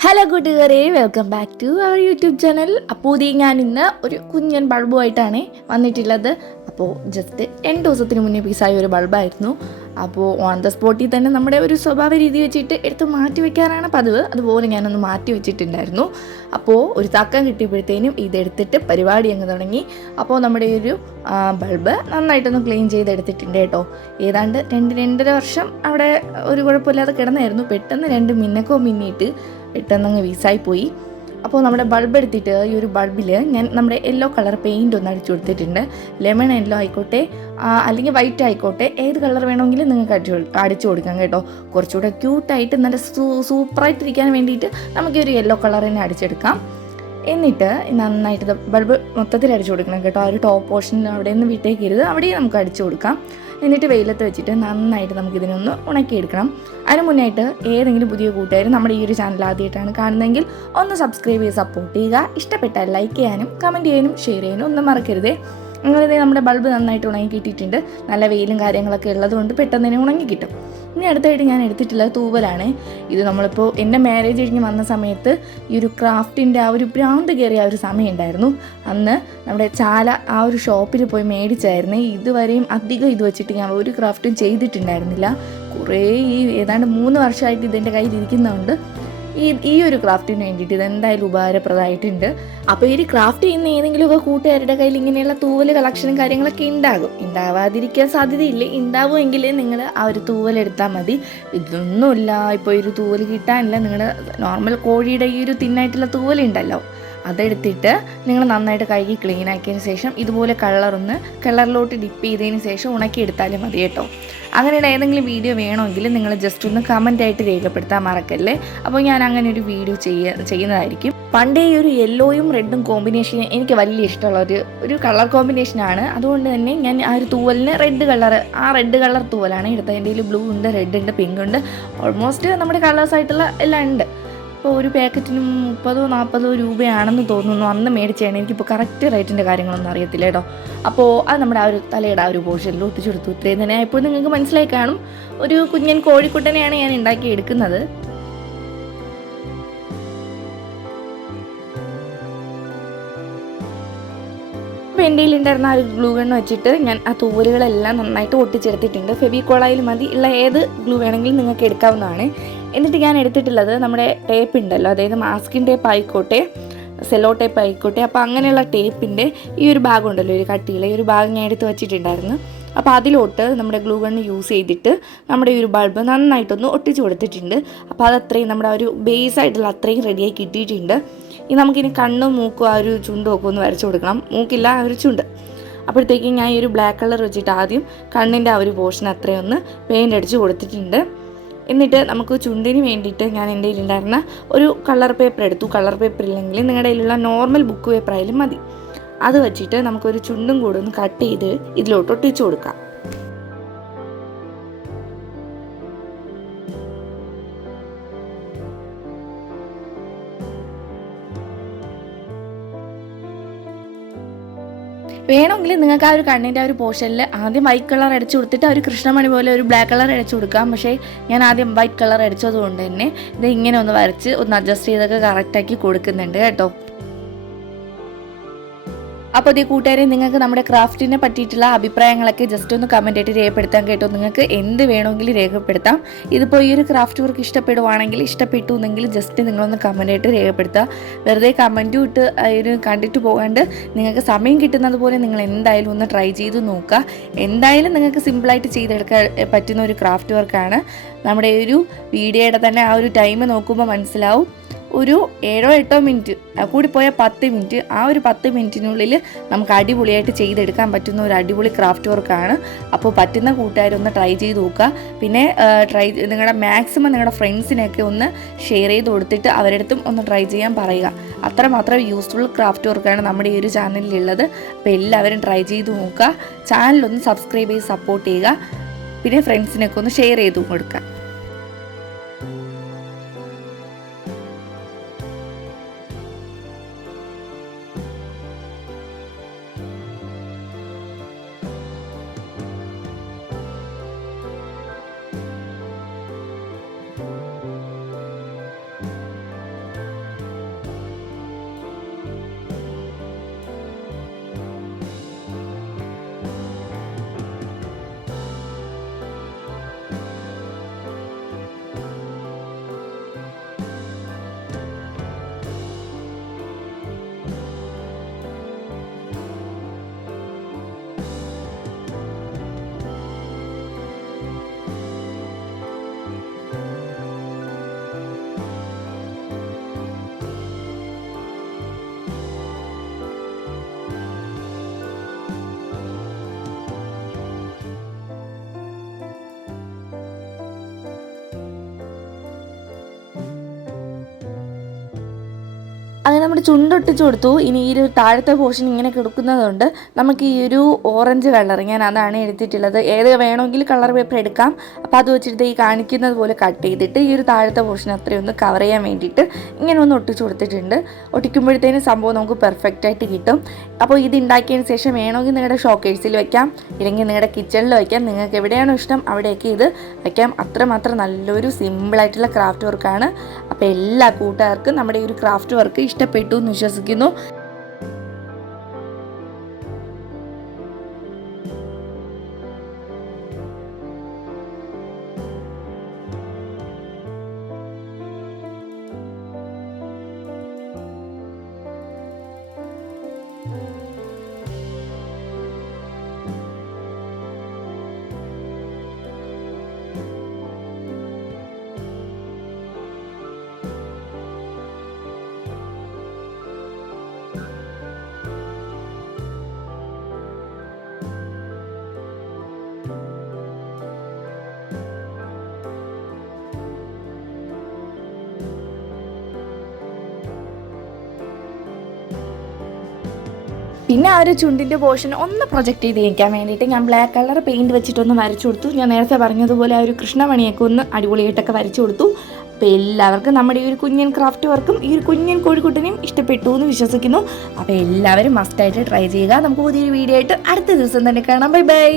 Hello കൂട്ടുകാരെ welcome back to our YouTube channel അപ്പോൾ ഇതേ ഞാൻ ഇന്ന് ഒരു കുഞ്ഞൻ ബൾബുമായിട്ടാണ് വന്നിട്ടുള്ളത്. അപ്പോൾ ജസ്റ്റ് രണ്ട് ദിവസത്തിന് മുന്നേ പീസായ ഒരു ബൾബായിരുന്നു അപ്പോൾ ഓൺ ദ സ്പോട്ടിൽ തന്നെ നമ്മുടെ ഒരു സ്വഭാവ രീതി വെച്ചിട്ട് എടുത്ത് മാറ്റി വെക്കാനാണ് പതിവ്. അതുപോലെ ഞാനൊന്ന് മാറ്റി വെച്ചിട്ടുണ്ടായിരുന്നു. അപ്പോൾ ഒരു തക്കം കിട്ടിയപ്പോഴത്തേനും ഇതെടുത്തിട്ട് പരിപാടി അങ്ങ് തുടങ്ങി. അപ്പോൾ നമ്മുടെ ഒരു ബൾബ് നന്നായിട്ടൊന്ന് ക്ലീൻ ചെയ്തെടുത്തിട്ടുണ്ട് കേട്ടോ. ഏതാണ്ട് രണ്ട് രണ്ടര വർഷം അവിടെ ഒരു കുഴപ്പമില്ലാതെ കിടന്നായിരുന്നു. പെട്ടെന്ന് രണ്ട് മിന്നക്കോ മിന്നിയിട്ട് പെട്ടെന്നങ്ങ് വീസായി പോയി. അപ്പോൾ നമ്മുടെ ബൾബ് എടുത്തിട്ട് ഈ ഒരു ബൾബിൽ ഞാൻ നമ്മുടെ യെല്ലോ കളർ പെയിന്റ് ഒന്ന് അടിച്ചു കൊടുത്തിട്ടുണ്ട്. ലെമൺ യെല്ലോ ആയിക്കോട്ടെ അല്ലെങ്കിൽ വൈറ്റ് ആയിക്കോട്ടെ ഏത് കളർ വേണമെങ്കിലും നിങ്ങൾക്ക് അടിച്ചു അടിച്ചു കൊടുക്കാം കേട്ടോ. കുറച്ചുകൂടെ ക്യൂട്ടായിട്ട് നല്ല സൂപ്പറായിട്ടിരിക്കാൻ വേണ്ടിയിട്ട് നമുക്ക് ഈ ഒരു യെല്ലോ കളർ തന്നെ അടിച്ചെടുക്കാം. എന്നിട്ട് നന്നായിട്ട് ബൾബ് മൊത്തത്തിൽ അടിച്ചു കൊടുക്കണം കേട്ടോ. ആ ഒരു ടോപ്പ് പോർഷൻ അവിടെ നിന്ന് വിട്ടേക്കരുത്. അവിടെയും നമുക്ക് അടിച്ചു കൊടുക്കാം. എന്നിട്ട് വെയിലത്ത് വെച്ചിട്ട് നന്നായിട്ട് നമുക്ക് ഇതിനൊന്ന് ഉണക്കിയെടുക്കണം. അതിന് മുന്നായിട്ട് ഏതെങ്കിലും പുതിയ കൂട്ടുകാർ നമ്മുടെ ഈ ഒരു ചാനൽ ആദ്യമായിട്ടാണ് കാണുന്നതെങ്കിൽ ഒന്ന് സബ്സ്ക്രൈബ് ചെയ്ത് സപ്പോർട്ട് ചെയ്യുക. ഇഷ്ടപ്പെട്ടാൽ ലൈക്ക് ചെയ്യാനും കമന്റ് ചെയ്യാനും ഷെയർ ചെയ്യാനും ഒന്നും മറക്കരുതേ. അങ്ങനെ നമ്മുടെ ബൾബ് നന്നായിട്ട് ഉണങ്ങി കിട്ടിയിട്ടുണ്ട്. നല്ല വെയിലും കാര്യങ്ങളൊക്കെ ഉള്ളതുകൊണ്ട് പെട്ടെന്ന് തന്നെ ഉണങ്ങി കിട്ടും. ഇനി അടുത്തായിട്ട് ഞാൻ എടുത്തിട്ടുള്ളത് തൂവലാണ്. ഇത് നമ്മളിപ്പോൾ എന്റെ മാരേജ് കഴിഞ്ഞ് വന്ന സമയത്ത് ഈ ഒരു ക്രാഫ്റ്റിന്റെ ആ ഒരു ഭ്രാന്ത് കയറിയ ആ ഒരു സമയം ഉണ്ടായിരുന്നു അന്ന് നമ്മുടെ ചാല ആ ഒരു ഷോപ്പിൽ പോയി മേടിച്ചായിരുന്നു. ഇതുവരെയും അധികം ഇത് വെച്ചിട്ട് ഞാൻ ഒരു ക്രാഫ്റ്റും ചെയ്തിട്ടുണ്ടായിരുന്നില്ല. കുറേ ഈ ഏതാണ്ട് മൂന്ന് വർഷമായിട്ട് ഇതെന്റെ കയ്യിൽ ഇരിക്കുന്നതുകൊണ്ട് ഈ ഈ ഒരു ക്രാഫ്റ്റിന് വേണ്ടിയിട്ട് ഇത് എന്തായാലും ഉപകാരപ്രദമായിട്ടുണ്ട്. അപ്പോൾ ഈ ക്രാഫ്റ്റ് ചെയ്യുന്ന ഏതെങ്കിലുമൊക്കെ കൂട്ടുകാരുടെ കയ്യിൽ ഇങ്ങനെയുള്ള തൂവൽ കളക്ഷനും കാര്യങ്ങളൊക്കെ ഉണ്ടാകും. ഉണ്ടാവാതിരിക്കാൻ സാധ്യതയില്ല. ഉണ്ടാവുമെങ്കിൽ നിങ്ങൾ ആ ഒരു തൂവൽ എടുത്താൽ മതി. ഇതൊന്നുമില്ല. ഇപ്പോൾ ഒരു തൂവൽ കിട്ടാനില്ല. നിങ്ങളുടെ നോർമൽ കോഴിയുടെ ഈ ഒരു തിന്നായിട്ടുള്ള തൂവലുണ്ടല്ലോ അതെടുത്തിട്ട് നിങ്ങൾ നന്നായിട്ട് കഴുകി ക്ലീൻ ആക്കിയതിന് ശേഷം ഇതുപോലെ കളറൊന്ന് കളറിലോട്ട് ഡിപ്പ് ചെയ്തതിന് ശേഷം ഉണക്കിയെടുത്താലും മതി കേട്ടോ. അങ്ങനെയുള്ള ഏതെങ്കിലും വീഡിയോ വേണമെങ്കിൽ നിങ്ങൾ ജസ്റ്റ് ഒന്ന് കമന്റായിട്ട് രേഖപ്പെടുത്താൻ മറക്കല്ലേ? അപ്പോൾ ഞാൻ അങ്ങനെ ഒരു വീഡിയോ ചെയ്യ ചെയ്യുന്നതായിരിക്കും. പണ്ടേ ഈ ഒരു യെല്ലോയും റെഡും കോമ്പിനേഷൻ എനിക്ക് വലിയ ഇഷ്ടമുള്ള ഒരു ഒരു കളർ കോമ്പിനേഷനാണ് അതുകൊണ്ട് തന്നെ ഞാൻ ആ ഒരു തൂവലിന് റെഡ് കളർ ആ റെഡ് കളർ തൂവലാണ് എടുത്തതിന്റെ ബ്ലൂ ഉണ്ട് റെഡ് ഉണ്ട് പിങ്ക് ഉണ്ട്. ഓൾമോസ്റ്റ് നമ്മുടെ കളേഴ്സായിട്ടുള്ള എല്ലാം ഉണ്ട്. അപ്പോൾ ഒരു പാക്കറ്റിന് മുപ്പതോ നാൽപ്പതോ രൂപയാണെന്ന് തോന്നുന്നു അന്ന് മേടിച്ചാണ് എനിക്കിപ്പോൾ കറക്റ്റ് റേറ്റിന്റെ കാര്യങ്ങളൊന്നും അറിയത്തില്ല കേട്ടോ. അപ്പോൾ അത് നമ്മുടെ ആ ഒരു തലയുടെ ആ ഒരു പോർഷനിൽ ഒട്ടിച്ചെടുത്തു. ഇത്രയും തന്നെ ഇപ്പോൾ നിങ്ങൾക്ക് മനസ്സിലായി കാണും. ഒരു കുഞ്ഞൻ കോഴിക്കുട്ടനെയാണ് ഞാൻ ഉണ്ടാക്കി എടുക്കുന്നത് എന്റെ ഉണ്ടായിരുന്ന ആ ഒരു ഗ്ലൂ ഗണ്ണ് വെച്ചിട്ട് ഞാൻ ആ തൂവലുകളെല്ലാം നന്നായിട്ട് ഒട്ടിച്ചെടുത്തിട്ടുണ്ട്. ഫെവിക്കോളായാലും മതി. ഉള്ള ഏത് ഗ്ലൂ വേണമെങ്കിലും നിങ്ങൾക്ക് എടുക്കാവുന്നതാണ്. എന്നിട്ട് ഞാൻ എടുത്തിട്ടുള്ളത് നമ്മുടെ ടേപ്പ് ഉണ്ടല്ലോ അതായത് മാസ്കിൻ ടേപ്പ് ആയിക്കോട്ടെ സെല്ലോ ടേപ്പ് ആയിക്കോട്ടെ അപ്പോൾ അങ്ങനെയുള്ള ടേപ്പിന്റെ ഈ ഒരു ഭാഗം ഉണ്ടല്ലോ ഒരു കട്ടിയിൽ ഈ ഒരു ഭാഗം ഞാൻ എടുത്ത് വെച്ചിട്ടുണ്ടായിരുന്നു. അപ്പോൾ അതിലോട്ട് നമ്മുടെ ഗ്ലൂ ഗണ്ണ് യൂസ് ചെയ്തിട്ട് നമ്മുടെ ഈ ഒരു ബൾബ് നന്നായിട്ടൊന്ന് ഒട്ടിച്ച് കൊടുത്തിട്ടുണ്ട്. അപ്പോൾ അത് അത്രയും നമ്മുടെ ഒരു ബേസ് ആയിട്ടുള്ള അത്രയും റെഡിയായി കിട്ടിയിട്ടുണ്ട്. ഇനി നമുക്കിനി കണ്ണും മൂക്കും ആ ഒരു ചുണ്ടും ഒക്കെ ഒന്ന് വരച്ചു കൊടുക്കണം. മൂക്കില്ല ആ ഒരു ചുണ്ട്. അപ്പോഴത്തേക്കും ഞാൻ ഈ ഒരു ബ്ലാക്ക് കളർ വെച്ചിട്ട് ആദ്യം കണ്ണിന്റെ ആ ഒരു പോർഷൻ അത്രയൊന്ന് പെയിന്റ് അടിച്ച് കൊടുത്തിട്ടുണ്ട്. എന്നിട്ട് നമുക്ക് ചുണ്ടിന് വേണ്ടിയിട്ട് ഞാൻ എന്റെ കയ്യിലുണ്ടായിരുന്ന ഒരു കളർ പേപ്പർ എടുത്തു. കളർ പേപ്പർ ഇല്ലെങ്കിൽ നിങ്ങളുടെ കയ്യിലുള്ള നോർമൽ ബുക്ക് പേപ്പർ ആയാലും മതി. അത് വെച്ചിട്ട് നമുക്കൊരു ചുണ്ടും കൂടെ ഒന്ന് കട്ട് ചെയ്ത് ഇതിലോട്ട് ഒട്ടിച്ചു കൊടുക്കാം. വേണമെങ്കിൽ നിങ്ങൾക്ക് ആ ഒരു കണ്ണിന്റെ ആ ഒരു പോർഷനിൽ ആദ്യം വൈറ്റ് കളർ അടിച്ചു കൊടുത്തിട്ട് ഒരു കൃഷ്ണമണി പോലെ ഒരു ബ്ലാക്ക് കളർ അടിച്ചു കൊടുക്കാം. പക്ഷേ ഞാൻ ആദ്യം വൈറ്റ് കളർ അടിച്ചതുകൊണ്ട് തന്നെ ഇത് ഇങ്ങനെ ഒന്ന് വരച്ച് ഒന്ന് അഡ്ജസ്റ്റ് ചെയ്തൊക്കെ കറക്റ്റാക്കി കൊടുക്കുന്നുണ്ട് കേട്ടോ. അപ്പോൾ ഈ കൂട്ടുകാരെ നിങ്ങൾക്ക് നമ്മുടെ ക്രാഫ്റ്റിനെ പറ്റിയിട്ടുള്ള അഭിപ്രായങ്ങളൊക്കെ ജസ്റ്റ് ഒന്ന് കമന്റ് ആയിട്ട് രേഖപ്പെടുത്താൻ കേട്ടോ. നിങ്ങൾക്ക് എന്ത് വേണമെങ്കിലും രേഖപ്പെടുത്താം. ഇതിപ്പോൾ ഈ ഒരു ക്രാഫ്റ്റ് വർക്ക് ഇഷ്ടപ്പെടുവാണെങ്കിൽ ഇഷ്ടപ്പെട്ടു എന്നെങ്കിൽ ജസ്റ്റ് നിങ്ങളൊന്ന് കമന്റ് ആയിട്ട് രേഖപ്പെടുത്തുക. വെറുതെ കമന്റും ഇട്ട് ഒരു കണ്ടിട്ട് പോകാണ്ട് നിങ്ങൾക്ക് സമയം കിട്ടുന്നത് പോലെ നിങ്ങൾ എന്തായാലും ഒന്ന് ട്രൈ ചെയ്ത് നോക്കുക. എന്തായാലും നിങ്ങൾക്ക് സിമ്പിളായിട്ട് ചെയ്തെടുക്കാൻ പറ്റുന്ന ഒരു ക്രാഫ്റ്റ് വർക്കാണ് നമ്മുടെ ഒരു വീഡിയോയുടെ തന്നെ ആ ഒരു ടൈം നോക്കുമ്പോൾ മനസ്സിലാവും. ഒരു ഏഴോ എട്ടോ മിനിറ്റ് കൂടിപ്പോയാൽ പത്ത് മിനിറ്റ്. ആ ഒരു പത്ത് മിനിറ്റിനുള്ളിൽ നമുക്ക് അടിപൊളിയായിട്ട് ചെയ്തെടുക്കാൻ പറ്റുന്ന ഒരു അടിപൊളി ക്രാഫ്റ്റ് വർക്കാണ് അപ്പോൾ പറ്റുന്ന കൂട്ടുകാരൊന്ന് ട്രൈ ചെയ്ത് നോക്കുക. പിന്നെ ട്രൈ നിങ്ങളുടെ മാക്സിമം നിങ്ങളുടെ ഫ്രണ്ട്സിനെയൊക്കെ ഒന്ന് ഷെയർ ചെയ്ത് കൊടുത്തിട്ട് അവരടുത്തും ഒന്ന് ട്രൈ ചെയ്യാൻ പറയുക. അത്രമാത്രം യൂസ്ഫുൾ ക്രാഫ്റ്റ് വർക്കാണ് നമ്മുടെ ഈ ഒരു ചാനലിലുള്ളത്. അപ്പോൾ എല്ലാവരും ട്രൈ ചെയ്ത് നോക്കുക. ചാനലൊന്ന് സബ്സ്ക്രൈബ് ചെയ്ത് സപ്പോർട്ട് ചെയ്യുക. പിന്നെ ഫ്രണ്ട്സിനൊക്കെ ഒന്ന് ഷെയർ ചെയ്തും കൊടുക്കുക. നമ്മുടെ ചുണ്ടൊട്ടിച്ച് കൊടുത്തു. ഇനി ഈ ഒരു താഴത്തെ പോർഷൻ ഇങ്ങനെ കിടക്കുന്നതുകൊണ്ട് നമുക്ക് ഈ ഒരു ഓറഞ്ച് കളർ ഞാൻ അതാണ് എടുത്തിട്ടുള്ളത്. ഏത് വേണമെങ്കിൽ കളർ പേപ്പർ എടുക്കാം. അപ്പോൾ അത് വെച്ചിട്ട് ഈ കാണിക്കുന്നത് പോലെ കട്ട് ചെയ്തിട്ട് ഈ ഒരു താഴത്തെ പോർഷൻ അത്രയും ഒന്ന് കവർ ചെയ്യാൻ വേണ്ടിയിട്ട് ഇങ്ങനെ ഒന്ന് ഒട്ടിച്ച് കൊടുത്തിട്ടുണ്ട്. ഒട്ടിക്കുമ്പോഴത്തേനും സംഭവം നമുക്ക് പെർഫെക്റ്റ് ആയിട്ട് കിട്ടും. അപ്പോൾ ഇത് ഉണ്ടാക്കിയതിന് ശേഷം വേണമെങ്കിൽ നിങ്ങളുടെ ഷോക്കേഴ്സിൽ വെക്കാം. ഇല്ലെങ്കിൽ നിങ്ങളുടെ കിച്ചണിൽ വയ്ക്കാം നിങ്ങൾക്ക് എവിടെയാണോ ഇഷ്ടം അവിടെയൊക്കെ ഇത് വയ്ക്കാം അത്രമാത്രം നല്ലൊരു സിമ്പിളായിട്ടുള്ള ക്രാഫ്റ്റ് വർക്കാണ് അപ്പോൾ എല്ലാ കൂട്ടുകാർക്കും നമ്മുടെ ഈ ഒരു ക്രാഫ്റ്റ് വർക്ക് ഇഷ്ടപ്പെട്ടു എന്ന് വിശ്വസിക്കുന്നു പിന്നെ ആ ഒരു ചുണ്ടിന്റെ പോർഷൻ ഒന്ന് പ്രൊജക്റ്റ് ചെയ്ത് കഴിക്കാൻ വേണ്ടിയിട്ട് ഞാൻ ബ്ലാക്ക് കളർ പെയിന്റ് വെച്ചിട്ടൊന്ന് വരച്ചു കൊടുത്തു. ഞാൻ നേരത്തെ പറഞ്ഞതുപോലെ ആ ഒരു കൃഷ്ണമണിയൊക്കെ ഒന്ന് അടിപൊളിയായിട്ടൊക്കെ വരച്ചു കൊടുത്തു. അപ്പോൾ എല്ലാവർക്കും നമ്മുടെ ഈ ഒരു കുഞ്ഞൻ ക്രാഫ്റ്റ് വർക്കും ഈ ഒരു കുഞ്ഞൻ കോഴിക്കുട്ടനെയും ഇഷ്ടപ്പെട്ടു എന്ന് വിശ്വസിക്കുന്നു. അപ്പോൾ എല്ലാവരും മസ്റ്റായിട്ട് ട്രൈ ചെയ്യുക. നമുക്ക് പുതിയൊരു വീഡിയോ ആയിട്ട് അടുത്ത ദിവസം തന്നെ കാണാം. Bye bye